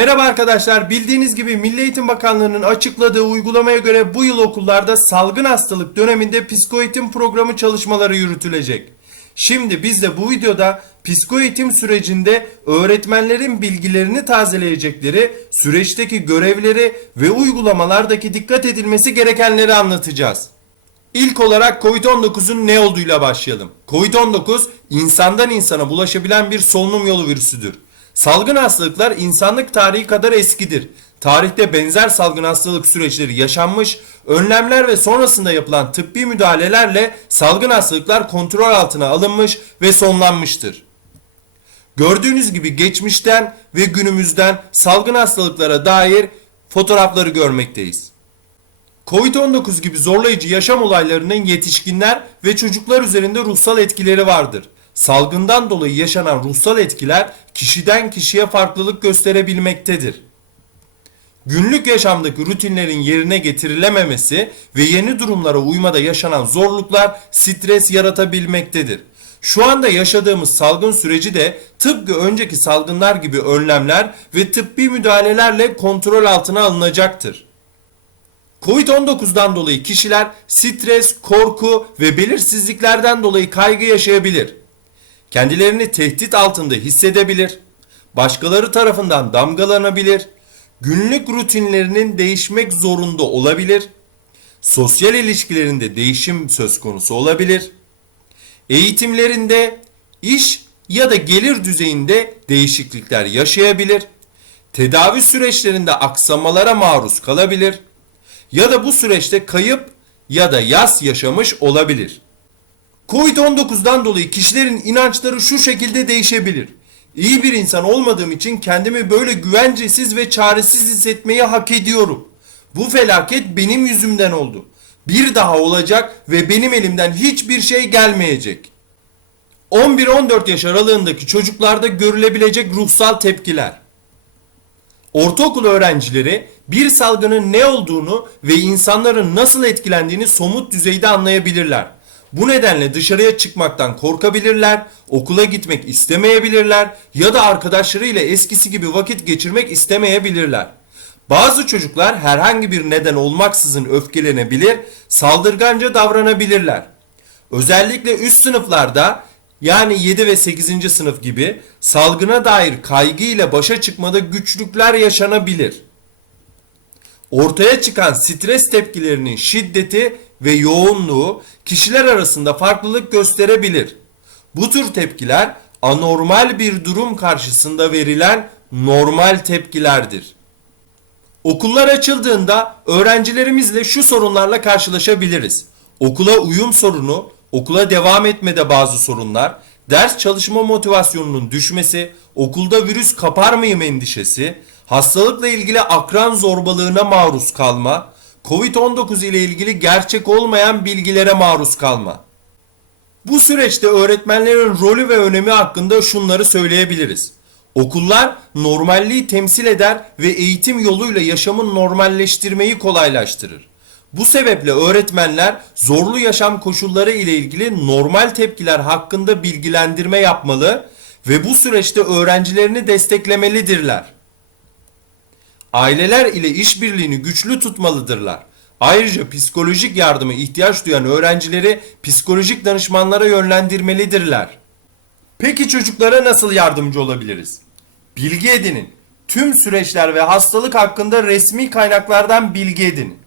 Merhaba arkadaşlar. Bildiğiniz gibi Milli Eğitim Bakanlığı'nın açıkladığı uygulamaya göre bu yıl okullarda salgın hastalık döneminde psikoeğitim programı çalışmaları yürütülecek. Şimdi biz de bu videoda psikoeğitim sürecinde öğretmenlerin bilgilerini tazeleyecekleri, süreçteki görevleri ve uygulamalardaki dikkat edilmesi gerekenleri anlatacağız. İlk olarak Covid-19'un ne olduğuyla başlayalım. Covid-19 insandan insana bulaşabilen bir solunum yolu virüsüdür. Salgın hastalıklar insanlık tarihi kadar eskidir. Tarihte benzer salgın hastalık süreçleri yaşanmış, önlemler ve sonrasında yapılan tıbbi müdahalelerle salgın hastalıklar kontrol altına alınmış ve sonlanmıştır. Gördüğünüz gibi geçmişten ve günümüzden salgın hastalıklara dair fotoğrafları görmekteyiz. Covid-19 gibi zorlayıcı yaşam olaylarının yetişkinler ve çocuklar üzerinde ruhsal etkileri vardır. Salgından dolayı yaşanan ruhsal etkiler kişiden kişiye farklılık gösterebilmektedir. Günlük yaşamdaki rutinlerin yerine getirilememesi ve yeni durumlara uymada yaşanan zorluklar stres yaratabilmektedir. Şu anda yaşadığımız salgın süreci de tıpkı önceki salgınlar gibi önlemler ve tıbbi müdahalelerle kontrol altına alınacaktır. Covid-19'dan dolayı kişiler stres, korku ve belirsizliklerden dolayı kaygı yaşayabilir. Kendilerini tehdit altında hissedebilir. Başkaları tarafından damgalanabilir. Günlük rutinlerinin değişmek zorunda olabilir. Sosyal ilişkilerinde değişim söz konusu olabilir. Eğitimlerinde, iş ya da gelir düzeyinde değişiklikler yaşayabilir. Tedavi süreçlerinde aksamalara maruz kalabilir ya da bu süreçte kayıp ya da yas yaşamış olabilir. Covid-19'dan dolayı kişilerin inançları şu şekilde değişebilir. İyi bir insan olmadığım için kendimi böyle güvencesiz ve çaresiz hissetmeyi hak ediyorum. Bu felaket benim yüzümden oldu. Bir daha olacak ve benim elimden hiçbir şey gelmeyecek. 11-14 yaş aralığındaki çocuklarda görülebilecek ruhsal tepkiler. Ortaokul öğrencileri bir salgının ne olduğunu ve insanların nasıl etkilendiğini somut düzeyde anlayabilirler. Bu nedenle dışarıya çıkmaktan korkabilirler, okula gitmek istemeyebilirler ya da arkadaşlarıyla eskisi gibi vakit geçirmek istemeyebilirler. Bazı çocuklar herhangi bir neden olmaksızın öfkelenebilir, saldırganca davranabilirler. Özellikle üst sınıflarda yani 7 ve 8. sınıf gibi salgına dair kaygı ile başa çıkmada güçlükler yaşanabilir. Ortaya çıkan stres tepkilerinin şiddeti ve yoğunluğu kişiler arasında farklılık gösterebilir. Bu tür tepkiler anormal bir durum karşısında verilen normal tepkilerdir. Okullar açıldığında öğrencilerimizle şu sorunlarla karşılaşabiliriz. Okula uyum sorunu, okula devam etmede bazı sorunlar, ders çalışma motivasyonunun düşmesi, okulda virüs kapar mıyım endişesi, hastalıkla ilgili akran zorbalığına maruz kalma, Covid-19 ile ilgili gerçek olmayan bilgilere maruz kalma. Bu süreçte öğretmenlerin rolü ve önemi hakkında şunları söyleyebiliriz. Okullar normalliği temsil eder ve eğitim yoluyla yaşamın normalleştirmeyi kolaylaştırır. Bu sebeple öğretmenler zorlu yaşam koşulları ile ilgili normal tepkiler hakkında bilgilendirme yapmalı ve bu süreçte öğrencilerini desteklemelidirler. Aileler ile işbirliğini güçlü tutmalıdırlar. Ayrıca psikolojik yardıma ihtiyaç duyan öğrencileri psikolojik danışmanlara yönlendirmelidirler. Peki çocuklara nasıl yardımcı olabiliriz? Bilgi edinin. Tüm süreçler ve hastalık hakkında resmi kaynaklardan bilgi edinin.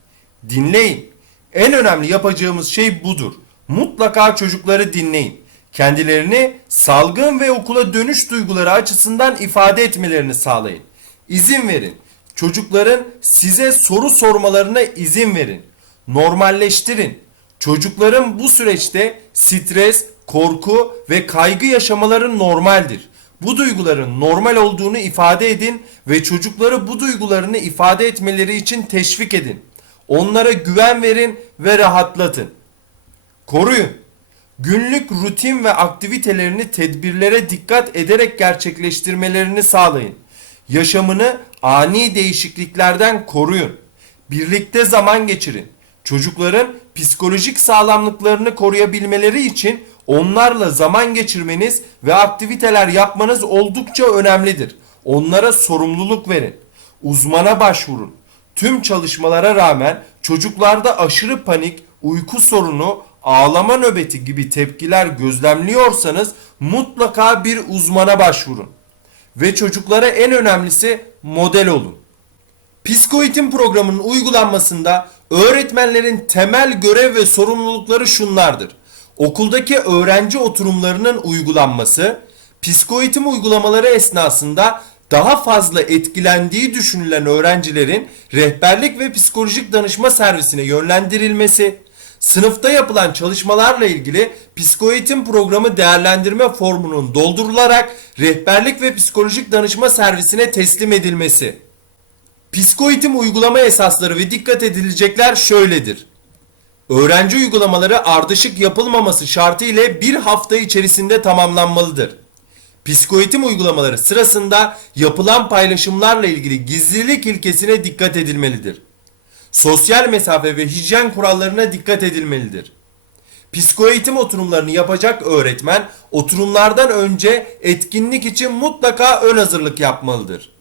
Dinleyin. En önemli yapacağımız şey budur. Mutlaka çocukları dinleyin. Kendilerini salgın ve okula dönüş duyguları açısından ifade etmelerini sağlayın. İzin verin. Çocukların size soru sormalarına izin verin. Normalleştirin. Çocukların bu süreçte stres, korku ve kaygı yaşamaları normaldir. Bu duyguların normal olduğunu ifade edin ve çocukları bu duygularını ifade etmeleri için teşvik edin. Onlara güven verin ve rahatlatın. Koruyun. Günlük rutin ve aktivitelerini tedbirlere dikkat ederek gerçekleştirmelerini sağlayın. Yaşamını ani değişikliklerden koruyun. Birlikte zaman geçirin. Çocukların psikolojik sağlamlıklarını koruyabilmeleri için onlarla zaman geçirmeniz ve aktiviteler yapmanız oldukça önemlidir. Onlara sorumluluk verin. Uzmana başvurun. Tüm çalışmalara rağmen çocuklarda aşırı panik, uyku sorunu, ağlama nöbeti gibi tepkiler gözlemliyorsanız mutlaka bir uzmana başvurun. Ve çocuklara en önemlisi model olun. Psikoeğitim programının uygulanmasında öğretmenlerin temel görev ve sorumlulukları şunlardır. Okuldaki öğrenci oturumlarının uygulanması, psikoeğitim uygulamaları esnasında daha fazla etkilendiği düşünülen öğrencilerin rehberlik ve psikolojik danışma servisine yönlendirilmesi, sınıfta yapılan çalışmalarla ilgili psikoeğitim programı değerlendirme formunun doldurularak rehberlik ve psikolojik danışma servisine teslim edilmesi. Psikoeğitim uygulama esasları ve dikkat edilecekler şöyledir. Öğrenci uygulamaları ardışık yapılmaması şartı ile bir hafta içerisinde tamamlanmalıdır. Psikoeğitim uygulamaları sırasında yapılan paylaşımlarla ilgili gizlilik ilkesine dikkat edilmelidir. Sosyal mesafe ve hijyen kurallarına dikkat edilmelidir. Psikoeğitim oturumlarını yapacak öğretmen oturumlardan önce etkinlik için mutlaka ön hazırlık yapmalıdır.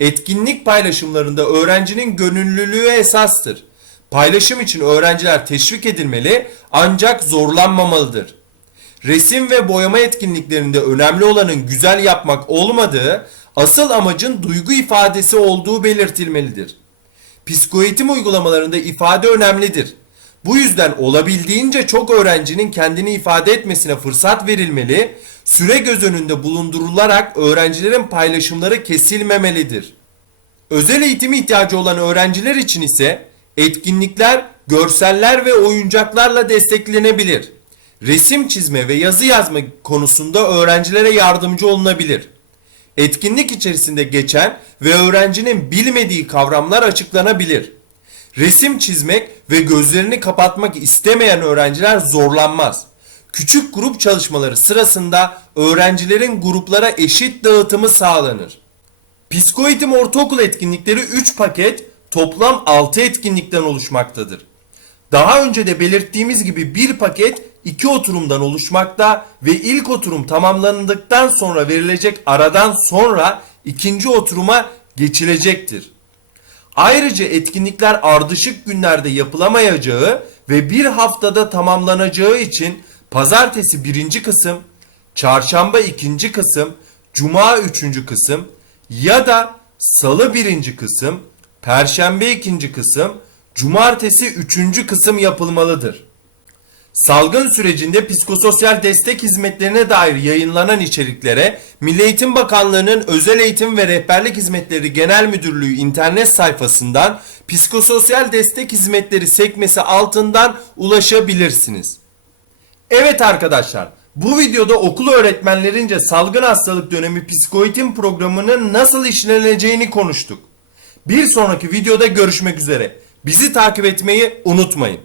Etkinlik paylaşımlarında öğrencinin gönüllülüğü esastır. Paylaşım için öğrenciler teşvik edilmeli ancak zorlanmamalıdır. Resim ve boyama etkinliklerinde önemli olanın güzel yapmak olmadığı, asıl amacın duygu ifadesi olduğu belirtilmelidir. Psikoeğitim uygulamalarında ifade önemlidir. Bu yüzden olabildiğince çok öğrencinin kendini ifade etmesine fırsat verilmeli, süre göz önünde bulundurularak öğrencilerin paylaşımları kesilmemelidir. Özel eğitime ihtiyacı olan öğrenciler için ise etkinlikler, görseller ve oyuncaklarla desteklenebilir. Resim çizme ve yazı yazma konusunda öğrencilere yardımcı olunabilir. Etkinlik içerisinde geçen ve öğrencinin bilmediği kavramlar açıklanabilir. Resim çizmek ve gözlerini kapatmak istemeyen öğrenciler zorlanmaz. Küçük grup çalışmaları sırasında öğrencilerin gruplara eşit dağıtımı sağlanır. Psikoeğitim ortaokul etkinlikleri 3 paket toplam 6 etkinlikten oluşmaktadır. Daha önce de belirttiğimiz gibi bir paket iki oturumdan oluşmakta ve ilk oturum tamamlandıktan sonra verilecek aradan sonra ikinci oturuma geçilecektir. Ayrıca etkinlikler ardışık günlerde yapılamayacağı ve bir haftada tamamlanacağı için pazartesi birinci kısım, çarşamba ikinci kısım, cuma üçüncü kısım ya da salı birinci kısım, perşembe ikinci kısım, cumartesi üçüncü kısım yapılmalıdır. Salgın sürecinde psikososyal destek hizmetlerine dair yayınlanan içeriklere Milli Eğitim Bakanlığı'nın Özel Eğitim ve Rehberlik Hizmetleri Genel Müdürlüğü internet sayfasından psikososyal destek hizmetleri sekmesi altından ulaşabilirsiniz. Evet arkadaşlar, bu videoda okul öğretmenlerince salgın hastalık dönemi psikoeğitim programının nasıl işleneceğini konuştuk. Bir sonraki videoda görüşmek üzere. Bizi takip etmeyi unutmayın.